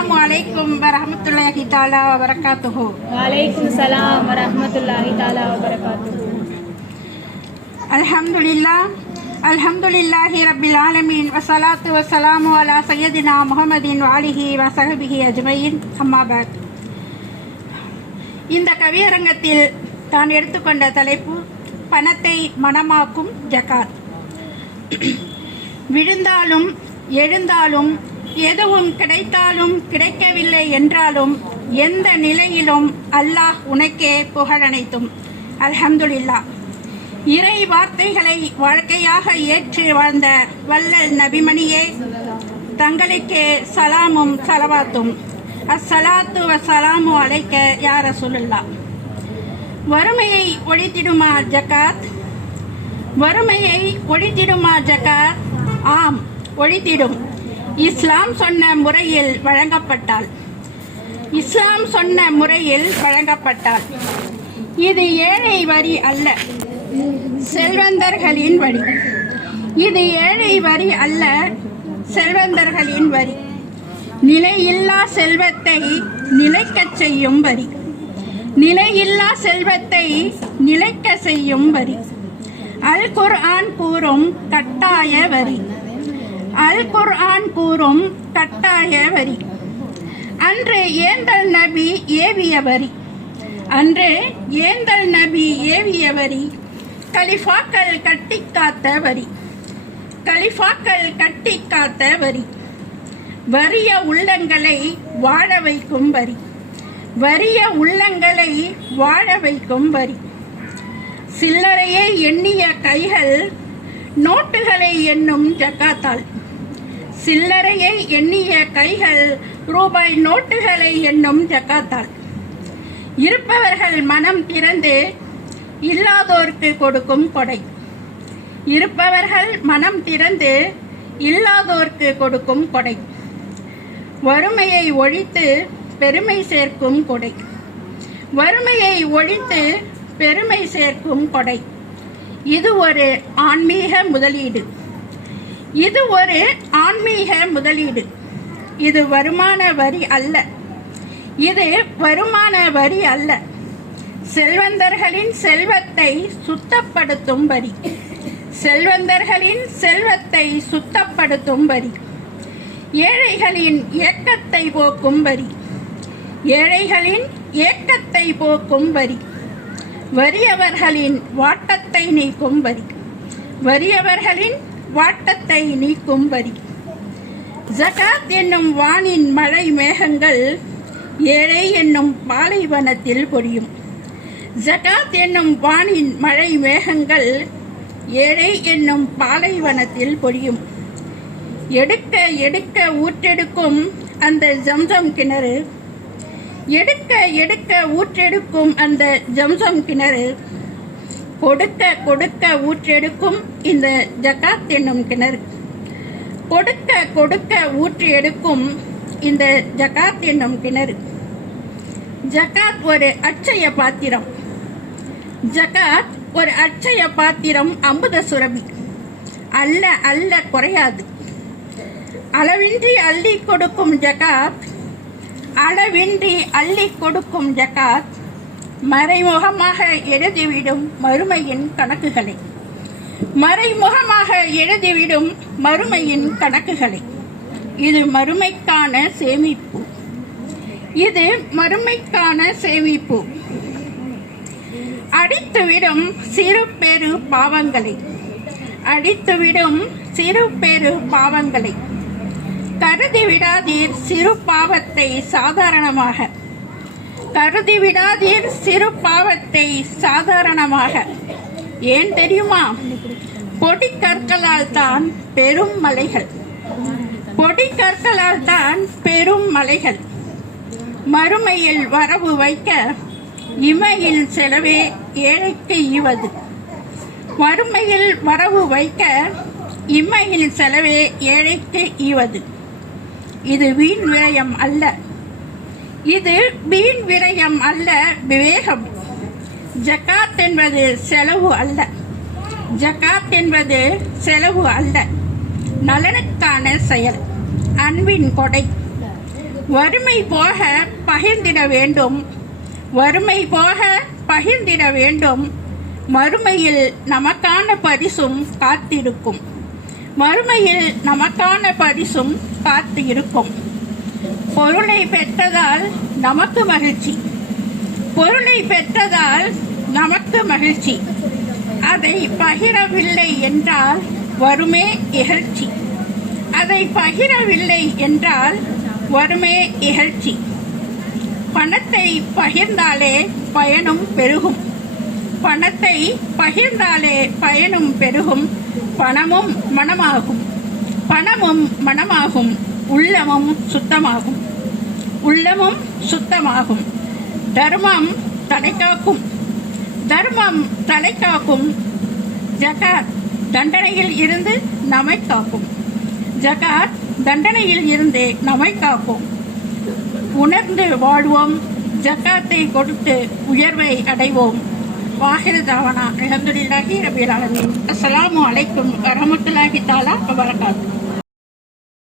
அஸ்ஸலாமு அலைக்கும் வரஹமத்துல்லாஹி தாலா வரகாத்துஹு வலைக்கும் சலாம் வரஹமத்துல்லாஹி தாலா வரகாத்துஹு அல்ஹம்துலில்லா அல்ஹம்துலில்லாஹி ரப்பில் ஆலமீன் வசலாத்து வசலாமு அலா சையதினா முஹமதின் வாலிஹி வசஹபிஹி அஜ்மையின் அம்மாபாத் இந்த கவியரங்கத்தில் தான் எடுத்துக்கொண்ட தலைப்பு பணத்தை மனமாக்கும் ஜகாத் விழுந்தாலும் எழுந்தாலும் எதுவும் கிடைத்தாலும் கிடைக்கவில்லை என்றாலும் எந்த நிலையிலும் அல்லாஹ் உனக்கே புகழனைத்தும் அல்ஹம்துலில்லா. இறை வார்த்தைகளை வாழ்க்கையாக ஏற்று வாழ்ந்த வல்லல் நபிமணியே தங்களுக்கே சலாமும் சலவாத்தும். அஸ்ஸலாத்து வசலாமு அழைக்க யார சொல்லுல்லா வறுமையை ஒழித்திடுமா ஜகாத் வறுமையை ஒழித்திடுமா ஜகாத் ஆம் ஒழித்திடும். இஸ்லாம் சொன்ன முறையில் வழங்கப்பட்டால். இஸ்லாம் சொன்ன முறையில் வழங்கப்பட்டால். இது ஏழை வரி அல்ல. செல்வந்தர்களின் வரி. இது ஏழை வரி அல்ல. செல்வந்தர்களின் வரி. நிலையில்லா செல்வத்தை நிலைக்கச் செய்யும் வரி. நிலையில்லா செல்வத்தை நிலைக்க செய்யும் வரி. அல் குர்ஆன் கூறும் கட்டாய வரி. அல் குர்ஆன் கூறும் கட்டாய வரி. அன்று ஏந்தல் நபி ஏவிய வரி. அன்று ஏந்தல் நபி ஏவிய வரி. கலிஃபாக்கள் கட்டி காத்த வரி. கலிஃபாக்கள் கட்டி காத்த வரி. வறிய உள்ளங்களை வாழ வைக்கும் வரி. வறிய உள்ளங்களை வாழ வைக்கும் வரி. சில்லறையை எண்ணிய கைகள் நோட்டுகளை எண்ணும் ஜக்காத்தாள் சில்லறையை எண்ணிய கைகள் ரூபாய் நோட்டுகளை எண்ணும் ஜக்காத்தால் இருப்பவர்கள் மனம் திறந்து இல்லாதோர்க்கு கொடுக்கும் கொடை. இருப்பவர்கள் மனம் திறந்து இல்லாதோர்க்கு கொடுக்கும் கொடை. வறுமையை ஒழித்து பெருமை சேர்க்கும் கொடை. வறுமையை ஒழித்து பெருமை சேர்க்கும் கொடை. இது ஒரு ஆன்மீக முதலீடு. இது ஒரு ஆன்மீக முதலீடு. இது வருமான வரி அல்ல. இது வருமான வரி அல்ல. செல்வந்தர்களின் செல்வத்தை சுத்தப்படுத்தும் வரி. செல்வந்தர்களின் செல்வத்தை சுத்தப்படுத்தும் வரி. ஏழைகளின் ஏக்கத்தை போக்கும் வரி. ஏழைகளின் ஏக்கத்தை போக்கும் வரி. வறியவர்களின் வாட்டத்தை நீக்கும் வரி. வறியவர்களின் வாட்டத்தை நீக்கும் வரி ஜகாத் என்னும் வானின் மழை மேகங்கள் ஏழை என்னும் பாலைவனத்தில் பொழியும். ஜகாத் என்னும் வானின் மழை மேகங்கள் ஏழை என்னும் பாலைவனத்தில் பொழியும். எடுக்க எடுக்க ஊற்றெடுக்கும் அந்த ஜம்சம் கிணறு. எடுக்க எடுக்க ஊற்றெடுக்கும் அந்த ஜம்சம் கிணறு கொடுக்க கொடுக்க ஊற்றெடுக்கும் இந்த ஜகாத் என்னும் கிணறு. கொடுக்க கொடுக்க ஊற்றி எடுக்கும் இந்த ஜகாத் என்னும் கிணறு. ஜகாத் ஒரு அச்சய பாத்திரம். ஜகாத் ஒரு அச்சய பாத்திரம் அம்புத சுரபி. அல்ல அல்ல குறையாது. அளவின்றி அள்ளி கொடுக்கும் ஜகாத் அளவின்றி அள்ளி கொடுக்கும் ஜகாத் மறைமுகமாக எழுதிவிடும் மறுமையின் கணக்குகளை. மறைமுகமாக எழுதிவிடும் மறுமையின் கணக்குகளை. இது மறுமைக்கான சேமிப்பு. இது மறுமைக்கான சேமிப்பு. அடித்துவிடும் சிறு பெரு பாவங்களை. அடித்துவிடும் சிறு பெரு பாவங்களை. கருதி விடாதீர் சிறு பாவத்தை சாதாரணமாக. கருதி விடாதீர் சிறு பாவத்தை சாதாரணமாக. ஏன் தெரியுமா? பொடி கற்களால் தான் பெரும் மலைகள். பொடி கற்களால் தான் பெரும் மலைகள். மறுமையில் வரவு வைக்க இமையில் செலவே ஏழைக்கு ஈவது. மறுமையில் வரவு வைக்க இம்மையில் செலவே ஏழைக்கு ஈவது. இது வீண் விரயம் அல்ல. இது வீண் விரயம் அல்ல விவேகம். ஜக்காத் என்பது செலவு அல்ல. ஜக்காத் என்பது செலவு அல்ல. நலனுக்கான செயல் அன்பின் கொடை. வறுமை போக பகிர்ந்திட வேண்டும். வறுமை போக பகிர்ந்திட வேண்டும். மறுமையில் நமக்கான பரிசும் காத்திருக்கும். மறுமையில் நமக்கான பரிசும் காத்து இருக்கும் பொருளை பெற்றதால் நமக்கு மகிழ்ச்சி. பொருளை பெற்றதால் நமக்கு மகிழ்ச்சி. அதை பகிரவில்லை என்றால் வருமே இகழ்ச்சி. அதை பகிரவில்லை என்றால் வருமே இகழ்ச்சி. பணத்தை பகிர்ந்தாலே பயனும் பெருகும். பணத்தை பகிர்ந்தாலே பயனும் பெருகும். பணமும் மனமாகும். பணமும் மனமாகும். உள்ளமும் சுத்தமாகும். உள்ளமும் சுத்தமாகும். தர்மம் தலை காக்கும். தர்மம் தலை காக்கும். ஜகாத் தண்டனையில் இருந்து நம்மை காக்கும். ஜகாத் தண்டனையில் இருந்து நம்மை காக்கும். உணர்ந்து வாழ்வோம். ஜக்காத்தை கொடுத்து உயர்வை அடைவோம். வாஹிர் தாவனா. அலமதுல்லாஹி ரபில் ஆலமீன். அஸ்ஸலாமு அலைக்கும் வரமத்துல்லாஹி தாலா வபரகாத்து